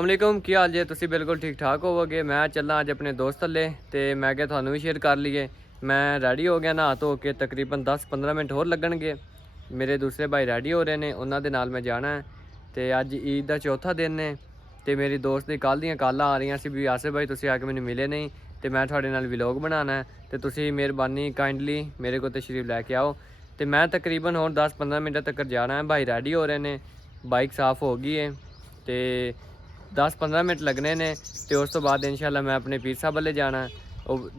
अस्सलामुअलैकुम की हाल जे तुसी बिल्कुल ठीक ठाक होवोगे। मैं चलना अज अपने दोस्त थल्ले तो मैं क्या थानू भी शेयर कर लीए। मैं रेडी हो गया नहा धो के, तकरीबन 10-15 मिनट होर लगणगे। मेरे दूसरे भाई रेडी हो रहे हैं, उन्होंने दे नाल मैं जाना है। तो अज ईद का चौथा दिन है तो मेरी दोस्त की कल दियाँ कॉलां आ रही सी भी आसिफ भाई तुसी आके मैनू मिले नहीं तो मैं थोड़े नाल व्लॉग बनाना है तो तुसी मेहरबानी काइंडली मेरे को तशरीफ लैके आओ। तो मैं तकरीबन होर 10-15 मिनट तक जाना है। भाई रेडी हो रहे हैं, बाइक साफ़ हो गई है तो 10-15 मिनट लगने ने तो उस तो बाद इंशाल्लाह मैं अपने पीर साहब वाले जाना है।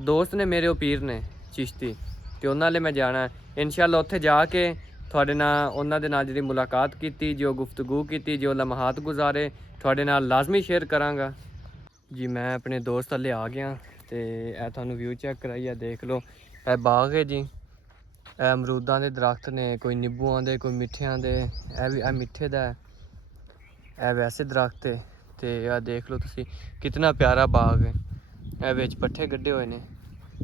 दोस्त ने मेरे पीर ने चिश्ती तो उन्होंने मैं जाना है इंशाल्लाह। उत्थे जाके थोड़े नाल उन्होंने नाल जिहड़ी मुलाकात की, जो गुफ्तगू की, जो लम्हात गुजारे थोड़े नाल लाजमी शेयर करांगा जी। मैं अपने दोस्त वाले आ गया तो यह थानू व्यू चेक कराइए देख लो। यह बाग है जी, यह अमरूदां दे दरख्त ने, कोई नींबूआं दे, कोई मिठियां दे, यह मिठे दा है, यह वैसे दरख्त है। तो यह देख लो तुसी कितना प्यारा बाग है। यह विच पट्ठे गड्ढे हुए ने,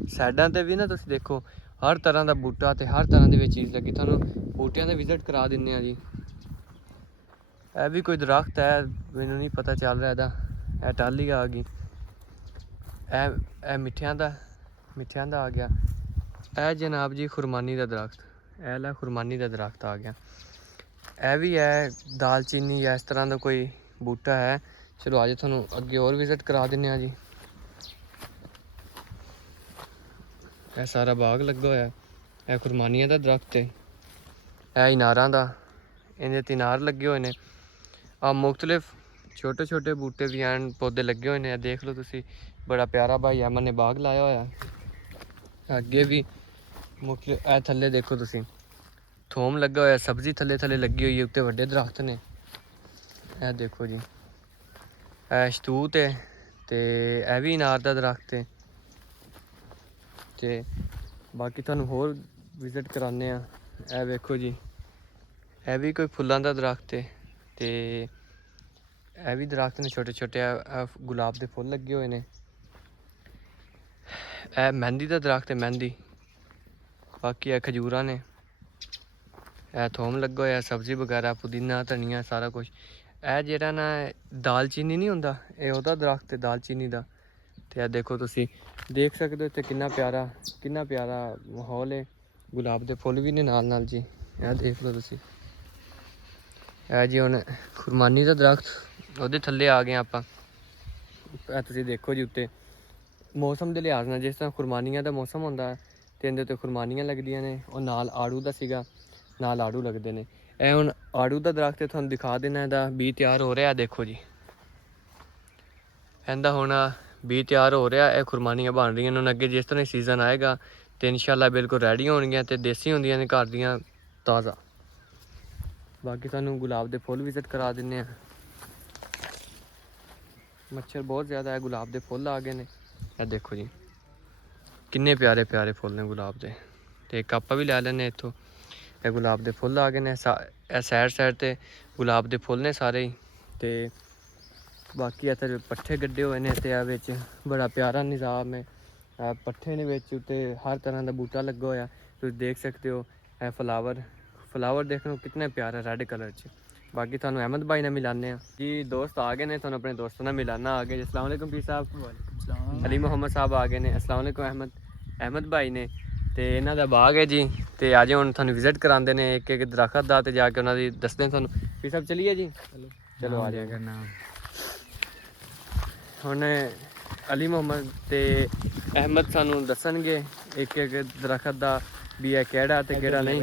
साइडां ते भी ना तुसी देखो हर तरह का बूटा तो हर तरह की चीज़ लगी। थानू बूटियां का विजिट करा दिन्ने जी। यह भी कोई दरख्त है, मैनू नहीं पता चल रहा इहदा। यह टाली आ गई, यह मिठियां दा आ गया। यह जनाब जी खुरमानी का दरख्त, यह ला खुरमानी का दरख्त आ गया। यह भी है दालचीनी या इस तरह का कोई बूटा है। चलो आज थानू अगे और विजिट करा दिन्ने जी। यह सारा बाग लगा होया, यह खुरमानिया का दरख्त है, यह इनारां दा, इहदे ते इनार लगे हुए हैं। आ मुख्तलिफ छोटे छोटे बूटे भी हैं, पौधे लगे हुए हैं। देख लो तुसी बड़ा प्यारा भाई अमन ने बाग लाया होया। अगे भी मुख्तलिफ ए थल्ले देखो तुसी थोम लगा होया, सब्जी थल्ले थल्ले लगी हुई है, उत्ते वड्डे दरख्त ने। यह देखो जी यह शतूत है तो यह भी इनार का दरख्त है। तो बाकी थानू होर विजिट कराने। यह देखो जी यह भी कोई फुल्लां दा दरख्त है तो यह भी दरख्त ने छोटे छोटे गुलाब के फुल लगे हुए हैं। यह मेहंदी का दरख्त है, मेहंदी। बाकी यह खजूरां ने, यह थोम लगा होया, सब्जी वगैरह पुदीना धनिया सारा कुछ। यह जेह्ड़ा ना दालचीनी नहीं होंदा, यह ओहदा दरख्त है दालचीनी का। तो यह देखो तुसी देख सकते हो इत्थे कितना प्यारा माहौल है। गुलाब के फुल भी ने नाल नाल जी। यह देख लो तुसी यह जी हुण खुरमानी का दरख्त ਉਹਦੇ थल्ले आ गए आपां। तुसी देखो जी उत्ते मौसम के लिहाज नाल जिस तरह खुरमानियां का मौसम होंदा ते इहदे ते खुरमानियां लगदियां ने, और नाल आड़ू दा सीगा, नाल आड़ू लगदे ने। ਇਹ ਹੁਣ आड़ू का दरख्त ਤੁਹਾਨੂੰ दिखा देना, ਇਹਦਾ ਬੀਜ ਤਿਆਰ ਹੋ ਰਿਹਾ। देखो जी ਇਹਦਾ ਹੁਣ ਬੀਜ ਤਿਆਰ ਹੋ ਰਿਹਾ, ਇਹ ਖੁਰਮਾਨੀਆਂ ਬਣ ਰਹੀਆਂ ਨੇ। ਅੱਗੇ ਜਿਸ ਤਰ੍ਹਾਂ ਸੀਜ਼ਨ ਆਏਗਾ ਤੇ ਇਨਸ਼ਾਅੱਲਾ ਬਿਲਕੁਲ ਰੈਡੀ ਹੋਣਗੀਆਂ ਤੇ ਦੇਸੀ ਹੁੰਦੀਆਂ ਨੇ, ਘਰ ਦੀਆਂ ਤਾਜ਼ਾ। बाकी ਤੁਹਾਨੂੰ गुलाब के फुल विजिट करा ਦਿੰਨੇ ਆ। मच्छर बहुत ज़्यादा है, गुलाब के फुल आ गए ने। यह देखो जी किन्ने प्यारे प्यारे फुल ने गुलाब के। तो एक आप भी लै लें इतों। यह गुलाब के फुल आ गए ने, सैड सैड ते गुलाब के फुल ने सारे ही। तो बाकी इत्थे पट्ठे गड्ढे हुए हैं तो बिच बड़ा प्यारा निज़ाम है। पट्ठे ने बिच उत्ते हर तरह का बूटा लगा होया, तुम देख सकते हो। यह फ्लावर देखने को कितना प्यारा रेड कलर च। बाकी थानू अहमद भाई ने मिलाने जी, दोस्त आ गए ने, थानू अपने दोस्तों ने मिलाना आ गए। अस्सलाम वालेकुम पीर साहब। अली मोहम्मद साहब आ गए ने। अस्सलाम वालेकुम अहमद भाई ने। तो इन्हों का बाग है जी। तो अज हम थानू विजिट कराते हैं एक एक दरख्त का, तो जाके उन्होंने दसते हैं थानू। पीर साहब चलिए जी, चलो आ जाएगा नाम। हुण अली मोहम्मद ते अहमद सानू दसणगे एक एक दरख्त का भी है केड़ा ते केड़ा नहीं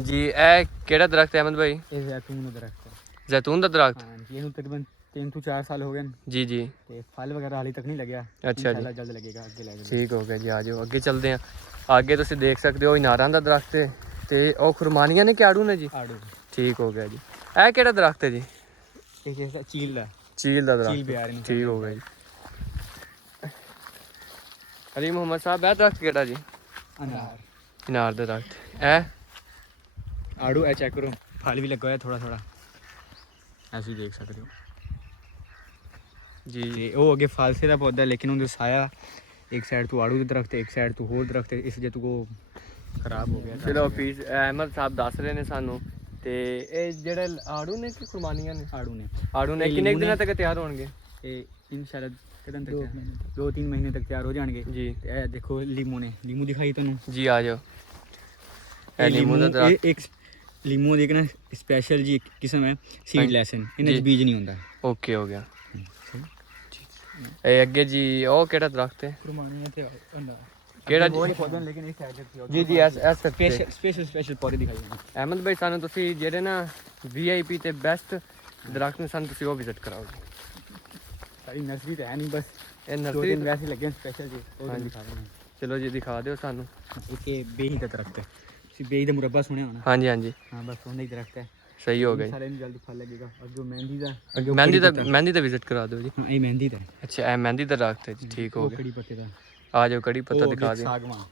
जी। ए केड़ा दरख्त है अहमद भाई? जैतून का दरख्त है। जैतून का दरख्त? हाँ जी, इन्हू तकरीबन 3 to 4 साल हो गए जी जी। ते फल वगैरह हाली तक नहीं लग्या। अच्छा जी, जल्द लगेगा, आगे ले जाओ। ठीक हो गया जी। आ जाओ अगे चलते हैं। आगे तुम देख सकते हो इनारां दा दरख्त है ते ओ खुरमानियां ने कि आड़ू ने जी? आड़ू। ठीक हो गया जी। ए केड़ा दरख्त है जी? एक चील दा, चील दा चील दरख्त, बिहार नहीं। ठीक हो गया जी। अली मोहम्मद साहब ए दरख्त केड़ा जी? अनार। इनार दा दरख्त। ए आड़ू ए चेक करो, फल भी लगा है थोड़ा थोड़ा, ऐसे देख सकते हो जी। ते वो अगे फालसे का पौधा, लेकिन उनके साया एक साइड तो आड़ू के दरख्त है, एक साइड तो होर दरख्त है, इस वजह तो वो खराब हो गया। चलो पीस अहमद साहब दस रहे ने सानू। ते ये जेड़े आड़ू ने कि खुरमानियां ने? आड़ू ने। आड़ू ने किन्ने दिनों तक तैयार होणगे? ਇਹ ਇਨਸ਼ਾਅੱਲਾ ਕਦੋਂ ਤੱਕ 2-3 ਮਹੀਨੇ ਤੱਕ ਤਿਆਰ ਹੋ ਜਾਣਗੇ ਜੀ ਤੇ ਇਹ ਦੇਖੋ ਲੀਮੂ ਨੇ ਲੀਮੂ ਦਿਖਾਈ ਤੁਹਾਨੂੰ ਜੀ ਆ ਜਾਓ ਇਹ ਲੀਮੂ ਦਾ ਦਰਖਤ ਇਹ ਇੱਕ ਲੀਮੂ ਦੀ ਇੱਕ ਨਾ ਸਪੈਸ਼ਲ ਜੀ ਇੱਕ ਕਿਸਮ ਹੈ ਸੀਡਲੈਸ ਇਹਨਾਂ ਜੀ। 'ਚ ਬੀਜ ਨਹੀਂ ਹੁੰਦਾ ਓਕੇ ਹੋ ਗਿਆ ਇਹ ਅੱਗੇ ਜੀ ਉਹ ਕਿਹੜਾ ਦਰਖਤ ਹੈ ਕੁਰਬਾਨੀਆਂ ਤੇ ਕਿਹੜਾ ਬਹੁਤ ਹੀ ਪੌਦੇ ਨੇ ਲੇਕਿਨ ਇਸ ਸਾਈਡ ਤੇ ਜੀ ਜੀ ਐਸ ਸਪੈਸ਼ਲ ਪੌਦੇ ਦਿਖਾਈ ਜਾਂਦੇ ਅਹਿਮਦ ਭਾਈ ਸਾਨੂੰ ਤੁਸੀਂ ਜਿਹੜੇ ਨਾ VIP ਤੇ ਬੈਸਟ ਦਰਖਤ ਨੇ ਸਾਨੂੰ ਤੁਸੀਂ ਉਹ ਵਿਜ਼ਿਟ ਕਰਾਓ ਜੀ ਸਾਰੀ ਨਰਸਰੀ ਤਾਂ ਹੈ ਨਹੀਂ ਬਸ ਇਹ 2 ਨਰਸਰੀ ਦਿਨ ਵੈਸੇ ਲੱਗੇ ਸਪੈਸ਼ਲ ਜੀ ਉਹ ਹਾਂਜੀ। ਦਿਖਾ ਰਹੇ ਚਲੋ ਜੀ ਦਿਖਾ ਦਿਓ ਸਾਨੂੰ ਇੱਕ ਇਹ ਬੇਹੀ ਦਾ ਦਰਖਤ ਹੈ ਤੁਸੀਂ ਬੇਹੀ ਦਾ ਮੁਰੱਬਾ ਸੁਣਿਆ ਹੋਣਾ ਹਾਂਜੀ ਹਾਂਜੀ ਹਾਂ ਬਸ ਉਹਦਾ ਹੀ ਦਰਖਤ ਹੈ ਸਹੀ ਹੋ ਗਿਆ ਸਾਲੇ ਨੂੰ ਜਲਦੀ ਫਲ ਲੱਗੇਗਾ ਅੱਗੇ ਮਹਿੰਦੀ ਦਾ ਜੀ ਮਹਿੰਦੀ ਦਾ ਵਿਜ਼ਿਟ ਕਰਾ ਦਿਓ ਜੀ ਹਾਂ ਇਹ ਮਹਿੰਦੀ ਦਾ ਹੈ। ਅੱਛਾ ਇਹ ਮਹਿੰਦੀ ਦਾ ਦਰਖਤ ਹੈ ਜੀ ਠੀਕ ਹੋ ਉਹ ਗਿਆ ਕੜੀ ਪੱਤੇ ਦਾ ਆ ਜਾਓ ਕੜੀ ਪੱਤਾ ਉਹ ਦਿਖਾ ਅੱਗੇ ਦਿਓ ਸਾਗਵਾਨ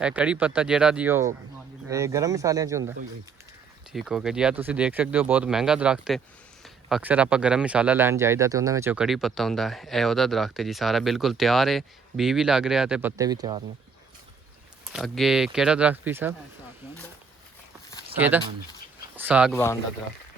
ਇਹ ਕੜੀ ਪੱਤਾ ਜਿਹੜਾ ਜੀ ਉਹ ਇਹ ਗਰਮ ਮਸਾਲਿਆਂ 'ਚ ਹੁੰਦਾ ਕੋਈ ਠੀਕ ਹੋ ਗਿਆ ਜੀ ਆ ਤੁਸੀਂ ਦੇਖ ਸਕਦੇ ਹੋ ਬਹੁਤ ਮਹਿੰਗਾ ਦਰਖਤ ਹੈ ਅਕਸਰ ਆਪਾਂ ਗਰਮ ਮਸਾਲਾ ਲੈਣ ਜਾਈਦਾ ਤੇ ਉਹਨਾਂ ਵਿੱਚ ਉਹ ਕੜੀ ਪੱਤਾ ਹੁੰਦਾ ਹੈ। ਇਹ ਉਹਦਾ ਦਰਖਤ ਹੈ ਜੀ ਸਾਰਾ ਬਿਲਕੁਲ ਤਿਆਰ ਹੈ ਬੀ ਵੀ ਲੱਗ ਰਿਹਾ ਤੇ ਪੱਤੇ ਵੀ ਤਿਆਰ ਨੇ ਅੱਗੇ ਕਿਹੜਾ ਦਰਖਤ ਵੀ ਸਾਹਿਬ ਕਿਹਦਾ ਸਾਗਵਾਨ ਦਾ ਦਰਖਤ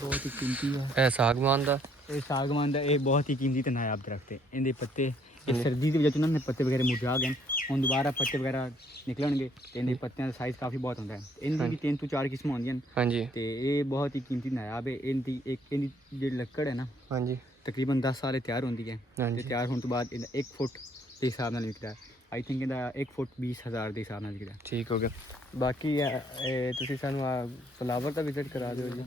ਬਹੁਤ ਹੀ ਕੀਮਤੀ ਹੈ ਇਹ ਸਾਗਵਾਨ ਦਾ ਇਹ ਸਾਗਵਾਨ ਦਾ ਇਹ ਬਹੁਤ ਹੀ ਕੀਮਤੀ ਤੇ ਨਾਯਾਬ ਦਰਖਤ ਹੈ ਇਹਦੇ ਪੱਤੇ ਇਹ ਸਰਦੀ ਦੀ ਵਜ੍ਹਾ ਤੋਂ ਨਾ ਪੱਤੇ ਵਗੈਰਾ ਮੁਰਝਾ ਗਏ ਹੁਣ ਦੁਬਾਰਾ ਪੱਤੇ ਵਗੈਰਾ ਨਿਕਲਣਗੇ ਤੇ ਇਹਦੇ ਪੱਤਿਆਂ ਦਾ ਸਾਈਜ਼ ਕਾਫੀ ਬਹੁਤ ਹੁੰਦਾ ਹੈ ਇਹਦੀ ਵੀ 3 ਤੋਂ 4 ਕਿਸਮਾਂ ਹੁੰਦੀਆਂ ਨੇ ਹਾਂਜੀ ਤੇ ਇਹ ਬਹੁਤ ਹੀ ਕੀਮਤੀ ਨਾਯਾਬ ਹੈ ਇਹਦੀ ਜਿਹੜੀ ਲੱਕੜ ਹੈ ਨਾ ਹਾਂਜੀ ਤਕਰੀਬਨ 10 ਸਾਲ ਤਿਆਰ ਹੁੰਦੀ ਹੈ ਤੇ ਹਾਂਜੀ ਤਿਆਰ ਹੋਣ ਤੋਂ ਬਾਅਦ ਇਹਦਾ 1 ਫੁੱਟ ਦੇ ਹਿਸਾਬ ਨਾਲ ਵਿਕਦਾ ਹੈ ਆਈ ਥਿੰਕ ਇਹਦਾ 1 ਫੁੱਟ 20,000 ਦੇ ਹਿਸਾਬ ਨਾਲ ਵਿਕਦਾ ਠੀਕ ਹੋ ਗਿਆ ਬਾਕੀ ਇਹ ਤੁਸੀਂ ਸਾਨੂੰ ਆ ਫਲਾਵਰ ਦਾ ਵਿਜ਼ਿਟ ਕਰਾ ਦਿਓ ਜੀ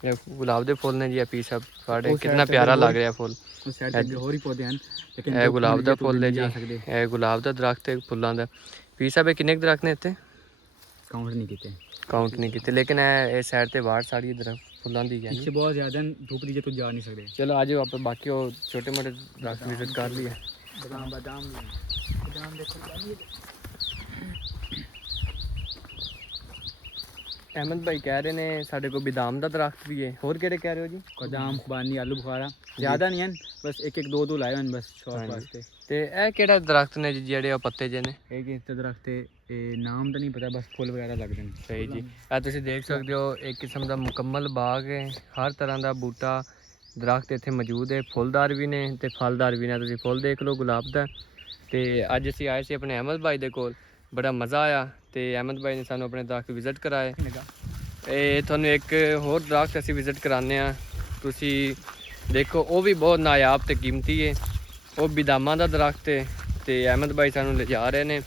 ਇਹ ਗੁਲਾਬ ਦੇ ਫੁੱਲ ਨੇ ਜੀ ਇਹ ਪੀਸ ਸਾਡੇ ਉਹ ਕਿੰਨਾ side ਤੇ ਪਿਆਰਾ ਹੋਰ- ਲੱਗ ਰਿਹਾ ਫੁੱਲ ਉਸ ਸਾਈਡ ਤੇ ਹੋਰ ਹੀ ਪੌਦੇ ਹਨ ਲੇਕਿਨ ਇਹ ਗੁਲਾਬ ਦਾ ਫੁੱਲ ਹੈ ਜੀ ਜਾ ਸਕਦੇ ਇਹ ਗੁਲਾਬ ਦਾ ਦਰਖਤ ਹੈ ਫੁੱਲਾਂ ਦਾ ਪੀਸ ਸਾਹਿਬ ਇਹ ਕਿੰਨੇ ਕੁ ਦਰਖਤ ਨੇ ਇੱਥੇ ਕਾਊਂਟ ਨਹੀਂ ਕੀਤੇ ਕਾਊਂਟ ਨਹੀਂ ਕੀਤੇ ਲੇਕਿਨ ਇਹ ਸਾਈਡ ਤੇ ਬਾਹਰ ਸਾਰੀ ਦਰਖਤ ਫੁੱਲਾਂ ਦੀ ਹੈ ਪਿੱਛੇ ਬਹੁਤ ਜ਼ਿਆਦਾ ਧੁੱਪ ਦੀ ਜੇ ਤੋਂ ਜਾ ਨਹੀਂ ਸਕਦੇ ਚਲੋ ਆਜੋ ਆਪਾਂ ਬਾਕੀ ਉਹ ਛੋਟੇ ਮੋਟੇ ਦਰਖਤ ਵਿਜ਼ਿਟ ਕਰ ਲਈਏ ਬਾਦਾਮ ਦੇਖੋ ਅਹਿਮਦ ਭਾਈ ਕਹਿ ਰਹੇ ਨੇ ਸਾਡੇ ਕੋਲ ਬਦਾਮ ਦਾ ਦਰਖਤ ਵੀ ਹੈ ਹੋਰ ਕਿਹੜੇ ਕਹਿ ਰਹੇ ਹੋ ਜੀ ਬਾਦਾਮ ਖੁਬਾਨੀ ਆਲੂ ਬੁਖਾਰਾ ਜ਼ਿਆਦਾ ਨਹੀਂ ਹਨ ਬਸ ਇੱਕ ਇੱਕ ਦੋ ਦੋ ਲਾਏ ਹਨ ਬਸ ਸ਼ੌਕ ਹਾਂਜੀ। ਵਾਸਤੇ ਤੇ ਇਹ ਕਿਹੜਾ ਦਰਖਤ ਨੇ ਜੀ ਜਿਹੜੇ ਉਹ ਪੱਤੇ ਜੇ ਨੇ ਇਹ ਕਿਸ ਦਰਖਤ ਹੈ ਇਹ ਨਾਮ ਤਾਂ ਨਹੀਂ ਪਤਾ ਬਸ ਫੁੱਲ ਵਗੈਰਾ ਲੱਗਦੇ ਨੇ ਸਹੀ ਜੀ ਇਹ ਤੁਸੀਂ ਦੇਖ ਸਕਦੇ ਹੋ ਇੱਕ ਕਿਸਮ ਦਾ ਮੁਕੰਮਲ ਬਾਗ ਹੈ ਹਰ ਤਰ੍ਹਾਂ ਦਾ ਬੂਟਾ ਦਰਖਤ ਇੱਥੇ ਮੌਜੂਦ ਹੈ ਫੁੱਲਦਾਰ ਵੀ ਨੇ ਤੇ ਫਲਦਾਰ ਵੀ ਨੇ ਤੁਸੀਂ ਫੁੱਲ ਦੇਖ ਲਓ ਗੁਲਾਬ ਦਾ ਤੇ ਅੱਜ ਅਸੀਂ ਆਏ ਸੀ ਆਪਣੇ ਅਹਿਮਦ ਭਾਈ ਦੇ ਕੋਲ ਬੜਾ ਮਜ਼ਾ ਆਇਆ ਤੇ ਅਹਿਮਦ ਭਾਈ ਨੇ ਸਾਨੂੰ ਆਪਣੇ ਦਰਖਤ ਵਿਜ਼ਿਟ ਕਰਾਏ ਇਹ ਤੁਹਾਨੂੰ ਇੱਕ ਹੋਰ ਦਰਖਤ ਅਸੀਂ ਵਿਜ਼ਿਟ ਕਰਾਉਂਦੇ ਆ ਤੁਸੀਂ ਦੇਖੋ ਉਹ ਵੀ ਬਹੁਤ ਨਾਯਾਬ ਤੇ ਕੀਮਤੀ ਹੈ ਉਹ ਬਦਾਮਾਂ ਦਾ ਦਰਖਤ ਹੈ ਤੇ ਅਹਿਮਦ ਭਾਈ ਸਾਨੂੰ ਲਿਜਾ ਰਹੇ ਨੇ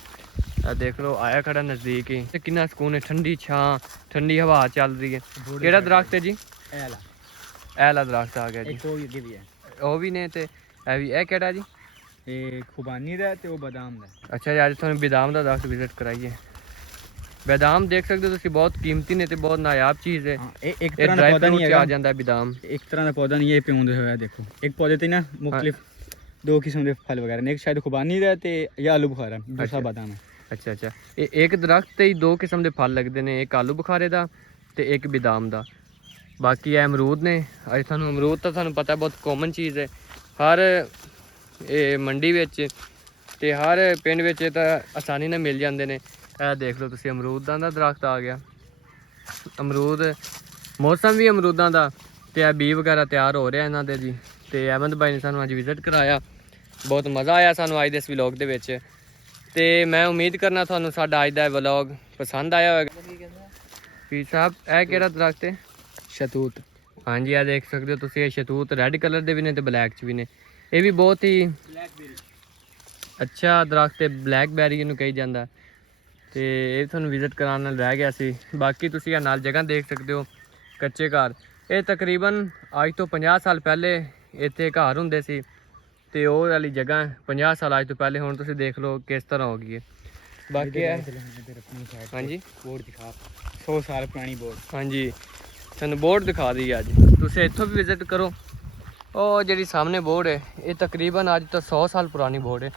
ਆ ਦੇਖ ਲਓ ਆਇਆ ਖੜਾ ਨਜ਼ਦੀਕ ਹੀ ਤੇ ਕਿੰਨਾ ਸਕੂਨ ਹੈ ਠੰਡੀ ਛਾਂ ਠੰਡੀ ਹਵਾ ਚੱਲ ਰਹੀ ਹੈ ਕਿਹੜਾ ਦਰਖਤ ਹੈ ਜੀ ਇਹ ਵਾਲਾ ਇਹ ਵਾਲਾ ਦਰਖਤ ਆ ਗਿਆ ਜੀ ਇੱਕ ਹੋਰ ਅੱਗੇ ਵੀ ਹੈ ਉਹ ਵੀ ਨੇ ਤੇ ਇਹ ਕਿਹੜਾ ਜੀ ਇਹ ਖੁਬਾਨੀ ਦਾ ਤੇ ਉਹ ਬਾਦਾਮ ਦਾ ਅੱਛਾ ਜੀ ਅੱਜ ਤੁਹਾਨੂੰ ਬਦਾਮ ਦਾ ਦਰਖਤ ਵਿਜ਼ਿਟ ਕਰਾਈਏ ਬਦਾਮ ਦੇਖ ਸਕਦੇ ਹੋ ਤੁਸੀਂ ਬਹੁਤ ਕੀਮਤੀ ਨੇ ਤੇ ਬਹੁਤ ਨਾਯਾਬ ਚੀਜ਼ ਹੈ ਹਾਂ ਇਹ ਇੱਕ ਇਹ ਤਰ੍ਹਾਂ ਦਾ ਡਰਾਈ ਪੌਦਾ ਫਰੂਟ ਨਹੀਂ ਚ ਆ ਹੈਗਾ ਜਾਂਦਾ ਬਦਾਮ ਇੱਕ ਤਰ੍ਹਾਂ ਦਾ ਪੌਦਾ ਨਹੀਂ ਇਹ ਪਿਉਂਦੇ ਹੋਇਆ ਦੇਖੋ ਇੱਕ ਪੌਦੇ ਤੇ ਨਾ ਮੁxtਲਿਫ ਦੋ ਕਿਸਮ ਦੇ ਫਲ ਵਗੈਰਾ ਨੇ ਇੱਕ ਸ਼ਾਇਦ ਖੁਬਾਨੀ ਦਾ ਤੇ ਜਾਂ ਆਲੂ ਬੁਖਾਰਾ ਦੂਸਰਾ ਅੱਛਾ। ਬਾਦਾਮ ਹੈ ਅੱਛਾ ਅੱਛਾ ਇਹ ਇੱਕ ਦਰਖਤ ਤੇ ਹੀ ਦੋ ਕਿਸਮ ਦੇ ਫਲ ਲੱਗਦੇ ਨੇ ਇੱਕ ਆਲੂ ਬੁਖਾਰੇ ਦਾ ਤੇ ਇੱਕ ਬਦਾਮ ਦਾ ਬਾਕੀ ਇਹ ਅਮਰੂਦ ਨੇ ਅੱਜ ਤੁਹਾਨੂੰ ਅਮਰੂਦ ਤਾਂ ਤੁਹਾਨੂੰ ਪਤਾ ਬਹੁਤ ਕਾਮਨ ਚੀਜ਼ ਹੈ ਹਰ ਇਹ ਮੰਡੀ ਵਿੱਚ ਤੇ ਹਰ ਪਿੰਡ ਵਿੱਚ ਇਹ ਤਾਂ ਆਸਾਨੀ ਨਾਲ ਮਿਲ ਜਾਂਦੇ ਨੇ ਇਹ ਦੇਖ ਲਓ ਤੁਸੀਂ ਅਮਰੂਦਾਂ ਦਾ ਦਰਖਤ ਆ ਗਿਆ ਅਮਰੂਦ ਮੌਸਮ ਵੀ ਅਮਰੂਦਾਂ ਦਾ ਤੇ ਇਹ ਬੀ ਵਗੈਰਾ ਤਿਆਰ ਹੋ ਰਿਹਾ ਇਹਨਾਂ ਦੇ ਜੀ ਤੇ ਅਹਿਮਦ ਭਾਈ ਨੇ ਸਾਨੂੰ ਅੱਜ ਵਿਜ਼ਿਟ ਕਰਾਇਆ ਬਹੁਤ ਮਜ਼ਾ ਆਇਆ ਸਾਨੂੰ ਅੱਜ ਦੇ ਇਸ ਵਲੌਗ ਦੇ ਵਿੱਚ ਤੇ ਮੈਂ ਉਮੀਦ ਕਰਨਾ ਤੁਹਾਨੂੰ ਸਾਡਾ ਅੱਜ ਦਾ ਵਲੌਗ ਪਸੰਦ ਆਇਆ ਹੋਵੇਗਾ ਪੀਰ ਸਾਹਿਬ ਇਹ ਕਿਹੜਾ ਦਰਖਤ ਹੈ ਸ਼ਤੂਤ ਹਾਂਜੀ ਆ ਦੇਖ ਸਕਦੇ ਹੋ ਤੁਸੀਂ ਇਹ ਸ਼ਤੂਤ ਰੈੱਡ ਕਲਰ ਦੇ ਵੀ ਨੇ ਤੇ ਬਲੈਕ 'ਚ ਵੀ ਨੇ ਇਹ ਵੀ ਬਹੁਤ ਹੀ ਅੱਛਾ ਦਰਖਤ ਹੈ ਬਲੈਕਬੈਰੀ ਇਹਨੂੰ ਕਹੀ ਜਾਂਦਾ ਤੇ ਇਹ ਤੁਹਾਨੂੰ ਵਿਜ਼ਿਟ ਕਰਾਉਣ ਨਾਲ ਰਹਿ ਗਿਆ ਸੀ ਬਾਕੀ ਤੁਸੀਂ ਇਹ ਨਾਲ ਜਗ੍ਹਾ ਦੇਖ ਸਕਦੇ ਹੋ ਕੱਚੇ ਘਰ ਇਹ ਤਕਰੀਬਨ ਅੱਜ ਤੋਂ 50 ਸਾਲ ਪਹਿਲੇ ਇੱਥੇ ਘਰ ਹੁੰਦੇ ਸੀ ਤੇ ਉਹ ਵਾਲੀ ਜਗ੍ਹਾ 50 ਸਾਲ ਅੱਜ ਤੋਂ ਪਹਿਲੇ ਹੁਣ ਤੁਸੀਂ ਦੇਖ ਲਓ ਕਿਸ ਤਰ੍ਹਾਂ ਹੋ ਗਈ ਹੈ ਬਾਕੀ ਹਾਂਜੀ ਬੋਰਡ ਦਿਖਾ 100 ਸਾਲ ਪੁਰਾਣੀ ਬੋਰਡ ਹਾਂਜੀ ਤੁਹਾਨੂੰ ਬੋਰਡ ਦਿਖਾ ਦਈਏ ਅੱਜ ਤੁਸੀਂ ਇੱਥੋਂ ਵੀ ਵਿਜ਼ਿਟ ਕਰੋ ਉਹ ਜਿਹੜੀ ਸਾਹਮਣੇ ਬੋਰਡ ਹੈ ਇਹ ਤਕਰੀਬਨ ਅੱਜ ਤੋਂ 100 ਸਾਲ ਪੁਰਾਣੀ ਬੋਰਡ ਹੈ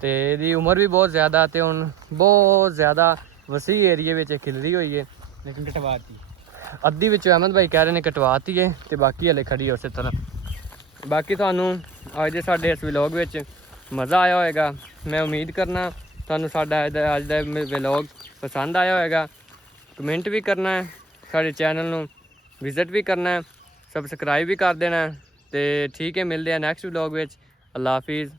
ਤੇ ਇਹਦੀ ਉਮਰ ਵੀ ਬਹੁਤ ਜ਼ਿਆਦਾ ਤੇ ਹੁਣ ਬਹੁਤ ਜ਼ਿਆਦਾ ਵਸੀ ਏਰੀਏ ਵਿੱਚ ਖਿਲਰੀ ਹੋਈ ਹੈ ਲੇਕਿਨ ਕਟਵਾਤੀ ਅੱਧੀ ਵਿੱਚ ਅਹਿਮਦ ਭਾਈ ਕਹਿ ਰਹੇ ਨੇ ਕਟਵਾਤੀ ਹੈ ਤੇ ਬਾਕੀ ਹਲੇ ਖੜੀ ਹੈ ਉਸੇ ਤਰ੍ਹਾਂ ਬਾਕੀ ਤੁਹਾਨੂੰ ਅੱਜ ਦੇ ਸਾਡੇ ਇਸ ਵਲੌਗ ਵਿੱਚ ਮਜ਼ਾ ਆਇਆ ਹੋਵੇਗਾ ਮੈਂ ਉਮੀਦ ਕਰਨਾ ਤੁਹਾਨੂੰ ਸਾਡਾ ਅੱਜ ਦਾ ਵਲੌਗ ਪਸੰਦ ਆਇਆ ਹੋਵੇਗਾ ਕਮੈਂਟ ਵੀ ਕਰਨਾ ਹੈ ਸਾਡੇ ਚੈਨਲ ਨੂੰ ਵਿਜ਼ਿਟ ਵੀ ਕਰਨਾ ਹੈ, ਸਬਸਕ੍ਰਾਈਬ ਵੀ ਕਰ ਦੇਣਾ ਹੈ। ਤੇ ਠੀਕ ਹੈ, ਮਿਲਦੇ ਆ ਨੈਕਸਟ ਵਲੌਗ ਵਿੱਚ। ਅੱਲਾ ਹਾਫਿਜ਼।